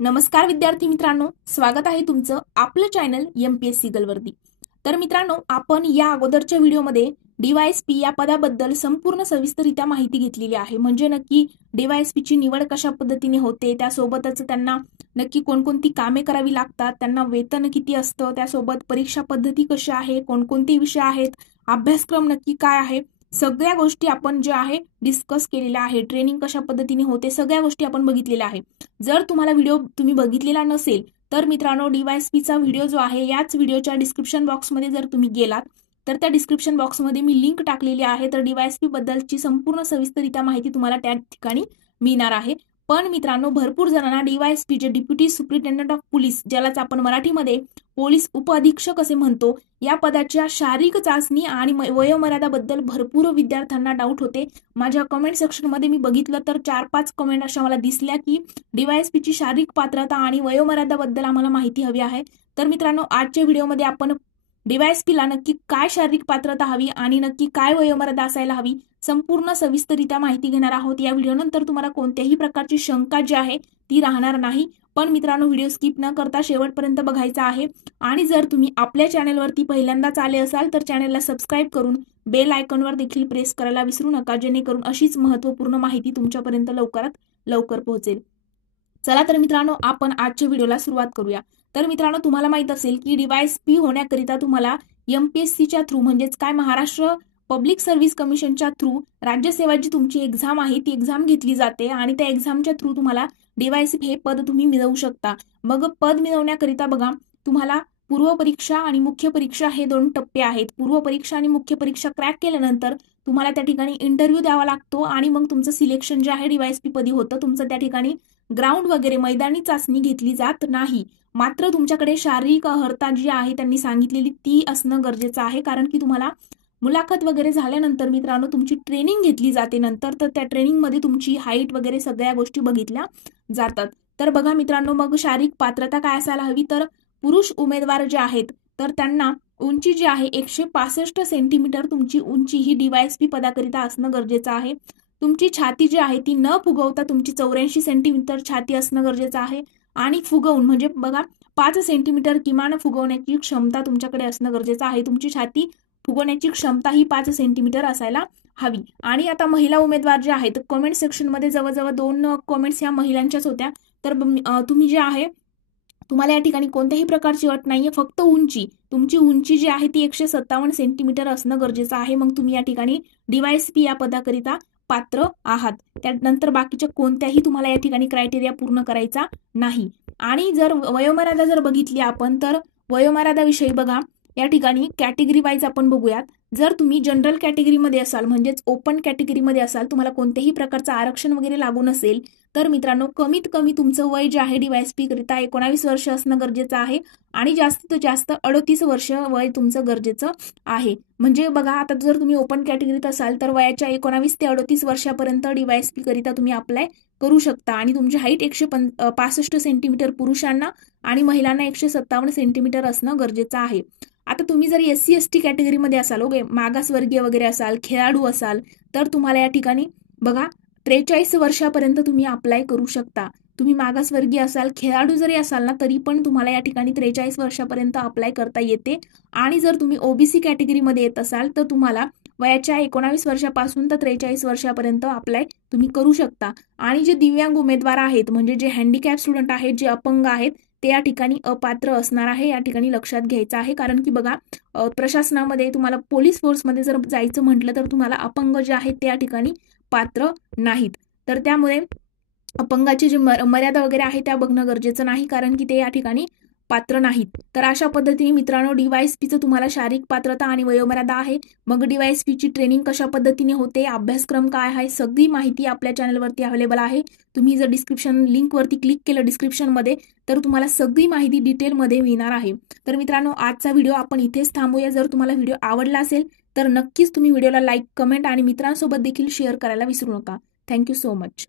नमस्कार विद्यार्थी मित्रांनो, स्वागत आहे तुमचं आपलं चॅनल एमपीएससी गर्लवरती। तर मित्रांनो, आपण या अगोदरच्या व्हिडिओमध्ये डीवायएसपी या पदाबद्दल संपूर्ण सविस्तररित्या माहिती घेतलेली आहे। म्हणजे नक्की डीवायएसपी ची निवड कशा पद्धतीने होते, त्यासोबतच त्यांना नक्की कोणकोणती कामे करावी लागतात, त्यांना वेतन किती असतं, त्यासोबत परीक्षा पद्धती कशी आहे, कोणकोणते विषय आहेत, अभ्यासक्रम नक्की काय आहे, सगळ्या गोष्टी आपण जे आहे डिस्कस केलेल्या आहे। ट्रेनिंग कशा पद्धतीने होते, सगळ्या गोष्टी आपण बघितलेल्या आहे। जर तुम्हाला व्हिडिओ तुम्ही बघितलेला नसेल तर मित्रांनो, डीवायएसपीचा व्हिडिओ जो आहे याच व्हिडिओच्या डिस्क्रिप्शन बॉक्समध्ये जर तुम्ही गेलात तर त्या डिस्क्रिप्शन बॉक्समध्ये मी लिंक टाकलेली आहे। तर डीवायएसपी बद्दलची संपूर्ण सविस्तररित्या माहिती तुम्हाला त्या ठिकाणी मिळणार आहे। पण मित्रांनो, भरपूर जणांना डीवायएसपी जे डेप्युटी सुप्रिटेंडंट ऑफ पोलीस, ज्यालाच आपण मराठीमध्ये पोलीस उपअधीक्षक असे म्हणतो, या पदाच्या शारीरिक चाचणी आणि वयोमर्यादाबद्दल भरपूर विद्यार्थ्यांना डाऊट होते। माझ्या कमेंट सेक्शनमध्ये मी बघितलं तर 4-5 कमेंट अशा मला दिसल्या की डीवायएसपी ची शारीरिक पात्रता आणि वयोमर्यादाबद्दल आम्हाला माहिती हवी आहे। तर मित्रांनो, आजच्या व्हिडिओमध्ये आपण डीवायएसपीला नक्की काय शारीरिक पात्रता हवी आणि नक्की काय वयोमर्यादा असायला हवी, संपूर्ण सविस्तररित्या माहिती घेणार आहोत। या व्हिडिओनंतर तुम्हाला कोणत्याही प्रकारची शंका जी आहे ती राहणार नाही। पण मित्रांनो, व्हिडिओ स्किप न करता शेवटपर्यंत बघायचा आहे। आणि जर तुम्ही आपल्या चॅनलवरती पहिल्यांदाच आले असाल तर चॅनलला सबस्क्राईब करून बेल आयकॉनवर देखील प्रेस करायला विसरू नका, जेणेकरून अशीच महत्त्वपूर्ण माहिती तुमच्यापर्यंत लवकरात लवकर पोहोचेल। चला तर मित्रांनो, आपण आजच्या व्हिडिओला सुरुवात करूया। तर मित्रांनो, तुम्हाला माहित असेल की डीवायएसपी होण्याकरिता तुम्हाला एमपीएससीच्या थ्रू म्हणजेच काय महाराष्ट्र पब्लिक सर्व्हिस कमिशनच्या थ्रू राज्यसेवाची तुमची एक्झाम आहे ती एक्झाम घेतली जाते आणि त्या एक्झामच्या थ्रू तुम्हाला डीवायएसपी हे पद तुम्ही मिळवू शकता। मग पद मिळवण्याकरिता बघा, तुम्हाला पूर्व परीक्षा आणि मुख्य परीक्षा हे 2 टप्पे आहेत। पूर्व परीक्षा आणि मुख्य परीक्षा क्रॅक केल्यानंतर तुम्हाला त्या ठिकाणी इंटरव्ह्यू द्यावा लागतो आणि मग तुमचं सिलेक्शन जे आहे डीवायएसपी पदी होतं। तुमचं त्या ठिकाणी ग्राउंड वगैरे मैदानी चाचणी घेतली जात नाही, मात्र तुमच्याकडे शारीरिक अर्हता जी आहे त्यांनी सांगितलेली ती असणं गरजेचं आहे। कारण की तुम्हाला मुलाखत वगैरे झाल्यानंतर मित्रांनो तुमची ट्रेनिंग घेतली जाते नंतर, तर त्या ट्रेनिंगमध्ये तुमची हाईट वगैरे सगळ्या गोष्टी बघितल्या जातात। तर बघा मित्रांनो, मग शारीरिक पात्रता काय असायला हवी, तर पुरुष उमेदवार जे आहेत तर त्यांना उंची जी आहे 165 सेंटीमीटर तुमची उंची ही डीवायएसपी पदाकरिता असणं गरजेचं आहे। तुमची छाती जी आहे ती न फुगवता तुमची 84 सेंटीमीटर छाती असणं गरजेचं आहे आणि फुगवून म्हणजे बघा 5 सेंटीमीटर किमान फुगवण्याची क्षमता तुमच्याकडे असणं गरजेचं आहे। तुमची छाती फुगवण्याची क्षमता ही 5 सेंटीमीटर असायला हवी। आणि आता महिला उमेदवार जे आहेत, कमेंट सेक्शनमध्ये जवळजवळ 2 कमेंट्स ह्या महिलांच्याच होत्या। तर तुम्ही जे आहे तुम्हाला या ठिकाणी कोणत्याही प्रकारची अट नाहीये, फक्त उंची, तुमची उंची जी आहे ती 157 सेंटीमीटर असणं गरजेचं आहे। मग तुम्ही या ठिकाणी डीवायएसपी या पदाकरिता पात्र आहात। त्यानंतर बाकीच्या कोणत्याही तुम्हाला या ठिकाणी क्रायटेरिया पूर्ण करायचा नाही। आणि जर वयोमर्यादा जर बघितली आपण तर वयोमर्यादाविषयी बघा, या ठिकाणी कॅटेगरी वाईज आपण बघूयात। जर तुम्ही जनरल कॅटेगरीमध्ये असाल म्हणजेच ओपन कॅटेगरीमध्ये असाल, तुम्हाला कोणत्याही प्रकारचं आरक्षण वगैरे लागू नसेल, तर मित्रांनो कमीत कमी तुमचं वय जे आहे डीवायएसपी करिता 19 वर्ष असणं गरजेचं आहे आणि जास्तीत जास्त 38 वर्ष वय तुमचं गरजेचं आहे। म्हणजे बघा, आता जर तुम्ही ओपन कॅटेगरीत असाल तर वयाच्या 19 ते 38 वर्षापर्यंत डीवायएसपी करिता तुम्ही अप्लाय करू शकता आणि तुमची हाईट 165 सेंटीमीटर पुरुषांना आणि महिलांना 157 सेंटीमीटर असणं गरजेचं आहे। आता तुम्ही जर एससी एसटी कॅटेगरीमध्ये असाल, ओके, मागासवर्गीय वगैरे असाल, खेळाडू असाल, तर तुम्हाला या ठिकाणी बघा 43 वर्षापर्यंत तुम्ही अप्लाय करू शकता। तुम्ही मागासवर्गीय असाल, खेळाडू जरी असाल ना, तरी पण तुम्हाला या ठिकाणी 43 वर्षापर्यंत अप्लाय करता येते। आणि जर तुम्ही ओबीसी कॅटेगरीमध्ये येत असाल तर तुम्हाला वयाच्या 19 वर्षापासून तर 43 वर्षापर्यंत अप्लाय तुम्ही करू शकता। आणि जे दिव्यांग उमेदवार आहेत म्हणजे जे हँडिकॅप स्टुडंट आहेत, जे अपंग आहेत, ते या ठिकाणी अपात्र असणार आहे। या ठिकाणी लक्षात घ्यायचं आहे, कारण की बघा प्रशासनामध्ये तुम्हाला पोलीस फोर्समध्ये जर जायचं म्हटलं तर तुम्हाला अपंग जे आहेत ते या ठिकाणी पात्र नाहीत। तर त्यामुळे अपंगाची जी मर्यादा वगैरे आहे त्या बघणं गरजेचं नाही, कारण की ते या ठिकाणी पात्र नाहीत। तर अशा पद्धतीने मित्रांनो डीवायएसपीचं तुम्हाला शारीरिक पात्रता आणि वयोमर्यादा आहे। मग डीवायएसपीची ट्रेनिंग कशा पद्धतीने होते, अभ्यासक्रम काय आहे, सगळी माहिती आपल्या चॅनलवरती अवेलेबल आहे। तुम्ही जर डिस्क्रिप्शन लिंकवरती क्लिक केलं डिस्क्रिप्शनमध्ये तर तुम्हाला सगळी माहिती डिटेलमध्ये मिळणार आहे। तर मित्रांनो, आजचा व्हिडिओ आपण इथेच थांबूया। जर तुम्हाला व्हिडिओ आवडला असेल तर नक्कीच तुम्ही व्हिडिओला लाईक, कमेंट आणि मित्रांसोबत देखील शेअर करायला विसरू नका। Thank you so much.